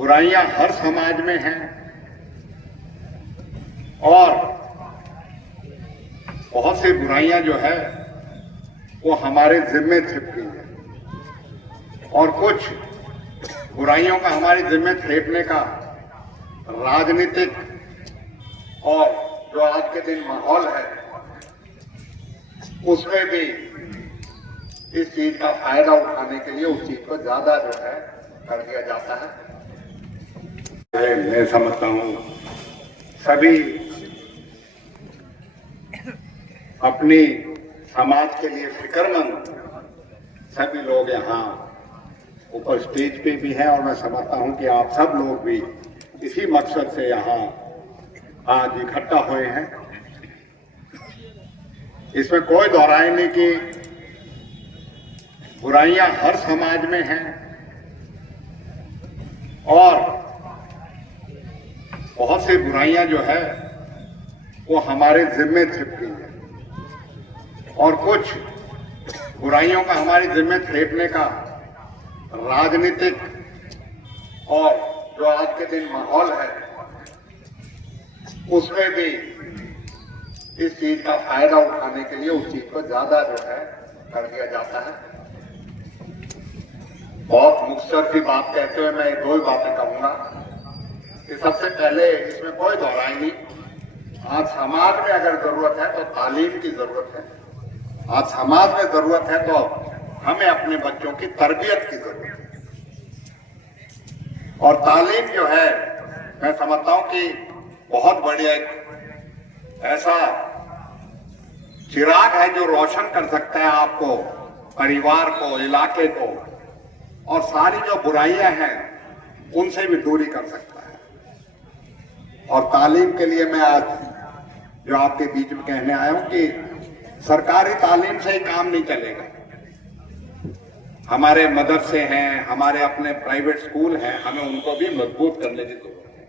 बुराइयां हर समाज में हैं और बहुत सी बुराइयां जो है वो हमारे जिम्मे छिप गई है और कुछ बुराइयों का हमारे जिम्मे थेपने का राजनीतिक और जो आज के दिन माहौल है उसमें भी इस चीज का फायदा उठाने के लिए उस चीज को ज्यादा जो है कर दिया जाता है। मैं समझता हूं सभी अपनी समाज के लिए फिक्रमंद सभी लोग यहाँ ऊपर स्टेज पे भी हैं और मैं समझता हूं कि आप सब लोग भी इसी मकसद से यहाँ आज इकट्ठा हुए हैं। इसमें कोई दोहराई नहीं कि बुराइयां हर समाज में हैं और बहुत सी बुराइयां जो है वो हमारे जिम्मे छिप गई है और कुछ बुराइयों का हमारे जिम्मे थेपने का राजनीतिक और जो आज के दिन माहौल है उसमें भी इस चीज का फायदा उठाने के लिए उस चीज को ज्यादा जो है कर दिया जाता है। बहुत मुख्तर की बात कहते हुए मैं दो ही बातें कहूंगा कि सबसे पहले इसमें कोई दोहराई नहीं, आज समाज में अगर जरूरत है तो तालीम की जरूरत है। आज समाज में जरूरत है तो हमें अपने बच्चों की तरबियत की जरूरत है और तालीम जो है मैं समझता हूं कि बहुत बढ़िया एक ऐसा चिराग है जो रोशन कर सकता है आपको, परिवार को, इलाके को और सारी जो बुराइयां हैं उनसे भी दूरी कर सकता है। और तालीम के लिए मैं आज जो आपके बीच में कहने आया हूं कि सरकारी तालीम से ही काम नहीं चलेगा। हमारे मदरसे हैं, हमारे अपने प्राइवेट स्कूल हैं, हमें उनको भी मजबूत करने की जरूरत है।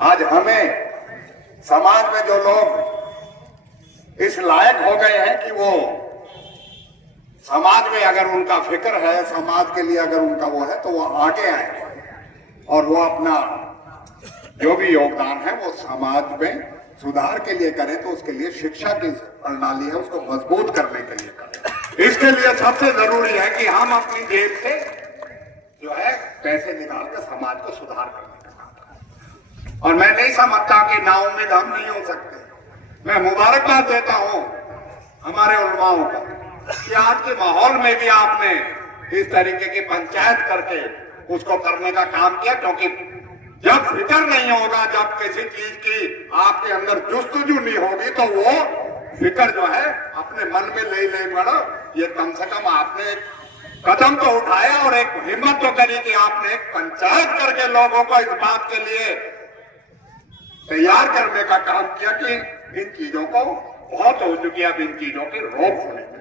आज हमें समाज में जो लोग इस लायक हो गए हैं कि वो समाज में अगर उनका फिक्र है, समाज के लिए अगर उनका वो है तो वो आगे आए और वो अपना जो भी योगदान है वो समाज में सुधार के लिए करें तो उसके लिए शिक्षा की प्रणाली है उसको मजबूत करने के लिए करें। इसके लिए सबसे जरूरी है कि हम अपनी जेब से जो है पैसे निकाल कर समाज को सुधार करने का काम करें। और मैं नहीं समझता कि नाउम्मीद हम नहीं हो सकते। मैं मुबारकबाद देता हूं हमारे उलमाओं को कि आज के माहौल में भी आपने इस तरीके की पंचायत करके उसको करने का काम किया, क्योंकि जब फिक्र नहीं होगा, जब किसी चीज की आपके अंदर जुस्तजू नहीं होगी तो वो फिक्र जो है अपने मन में ले पड़ो। ये कम से कम आपने एक कदम तो उठाया और एक हिम्मत तो करी कि आपने एक पंचायत करके लोगों को इस बात के लिए तैयार करने का काम किया कि इन चीजों को बहुत हो चुकी है, अब इन चीजों की रोक होने में।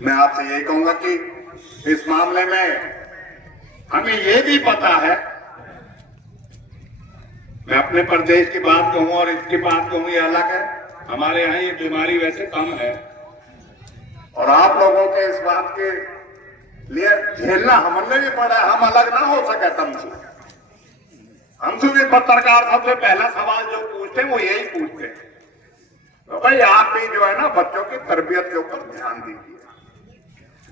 मैं आपसे यही कहूंगा कि इस मामले में हमें ये भी पता है, मैं अपने प्रदेश की बात कहूं और इसकी बात कहूं ये अलग है। हमारे यहाँ ये बीमारी वैसे कम है और आप लोगों के इस बात के लिए झेलना हमने भी पड़ा है। हम अलग ना हो सके तुमसे। हमसे भी पत्रकार सबसे पहला सवाल जो पूछते हैं वो यही पूछते हैं, तो भाई आप भी जो है ना बच्चों की तरबियत के ऊपर ध्यान दीजिए।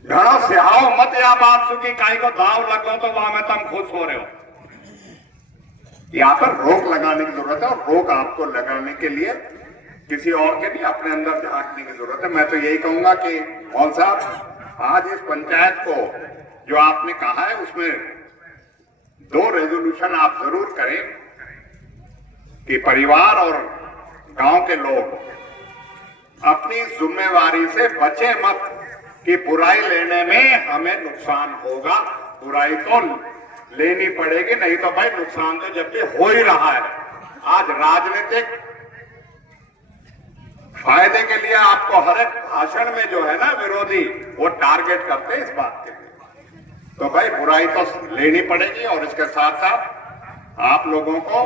घड़ा सिहाओ मत या बात सुखी काई को दाव लगो तो वहां में तुम खुश हो रहे हो। यहाँ पर रोक लगाने की जरूरत है और रोक आपको लगाने के लिए किसी और के भी अपने अंदर झांकने की जरूरत है। मैं तो यही कहूंगा कि मौल साहब आज इस पंचायत को जो आपने कहा है उसमें 2 रेजोल्यूशन आप जरूर करें कि परिवार और गांव के लोग अपनी जिम्मेवारी से बचे मत कि बुराई लेने में हमें नुकसान होगा। बुराई तो लेनी पड़ेगी, नहीं तो भाई नुकसान तो जब भी हो ही रहा है। आज राजनीतिक फायदे के लिए आपको हर एक भाषण में जो है ना विरोधी वो टारगेट करते हैं इस बात के लिए, तो भाई बुराई तो लेनी पड़ेगी। और इसके साथ साथ आप लोगों को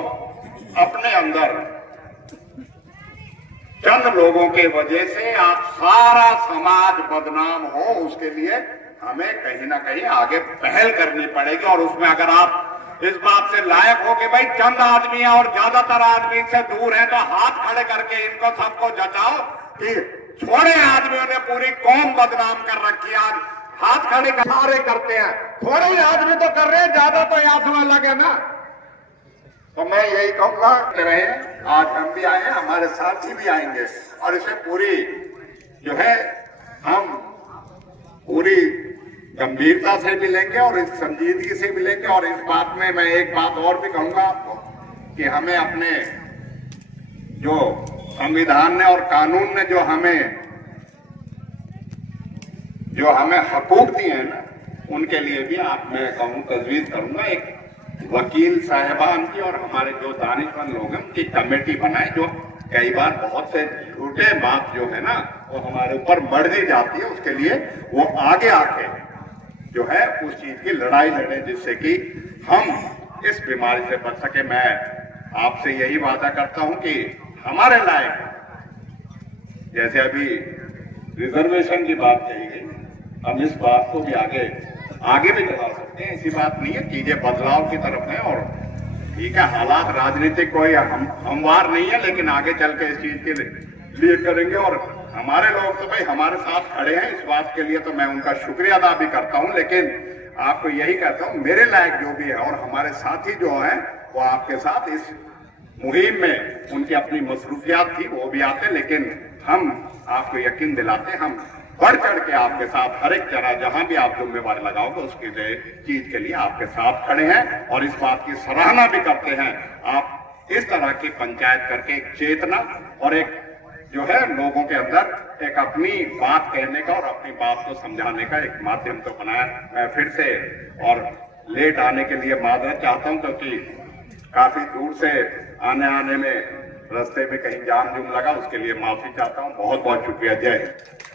अपने अंदर चंद लोगों के वजह से आप सारा समाज बदनाम हो, उसके लिए हमें कहीं ना कहीं आगे पहल करनी पड़ेगी। और उसमें अगर आप इस बात से लायक हो कि भाई चंद आदमी हैं और ज्यादातर आदमी से दूर हैं, तो हाथ खड़े करके इनको सबको जताओ कि थोड़े आदमियों ने पूरी कौम बदनाम कर रखी है। आज हाथ खड़े सारे करते हैं, थोड़े ही आदमी तो कर रहे हैं, ज्यादा तो यहाँ से अलग है ना। तो मैं यही कहूंगा रहे, आज हम भी आए हैं, हमारे साथी भी आएंगे और इसे पूरी जो है हम पूरी गंभीरता से भी लेंगे और इस संजीदगी से भी लेंगे। और इस बात में मैं एक बात और भी कहूंगा आपको कि हमें अपने जो संविधान ने और कानून ने जो हमें हकूक दिए हैं ना, उनके लिए भी आप मैं कहूँ तजवीज करूंगा एक वकील साहिबान की और हमारे जो दानिशमंद लोग हैं उनकी कमेटी बनाए, जो कई बार बहुत से झूठे बात जो है ना वो हमारे ऊपर मढ़ दी जाती है, उसके लिए वो आगे आके जो है उस चीज की लड़ाई लड़े जिससे कि हम इस बीमारी से बच सके। मैं आपसे यही वादा करता हूं कि हमारे लायक जैसे अभी रिजर्वेशन की बात कही गई, हम इस बात को भी आगे भी चला सकते हैं। ऐसी बात नहीं है, चीजें बदलाव की तरफ है और ठीक है, हालात राजनीतिक कोई हमवार नहीं है, लेकिन आगे चल के इस चीज के लिए करेंगे। और हमारे लोग तो भाई हमारे साथ खड़े हैं, इस बात के लिए तो मैं उनका शुक्रिया अदा भी करता हूं। लेकिन आपको यही कहता हूं, मेरे लायक जो भी है और हमारे साथी जो हैं वो आपके साथ इस मुहिम में, उनकी अपनी मसरूफियात थी वो भी आते, लेकिन हम आपको यकीन दिलाते हम बढ़ चढ़ के आपके साथ हर एक तरह जहां भी आप जिम्मेवारी लगाओगे उसकी चीज के लिए आपके साथ खड़े हैं और इस बात की सराहना भी करते हैं। आप इस तरह की पंचायत करके एक चेतना और एक जो है लोगों के अंदर एक अपनी बात कहने का और अपनी बात को समझाने का एक माध्यम तो बनाया। मैं फिर से और लेट आने के लिए माजरत चाहता हूं, क्योंकि काफी दूर से आने में रास्ते में कहीं जाम जुम लगा, उसके लिए माफी चाहता हूं। बहुत बहुत शुक्रिया। जय हिंद।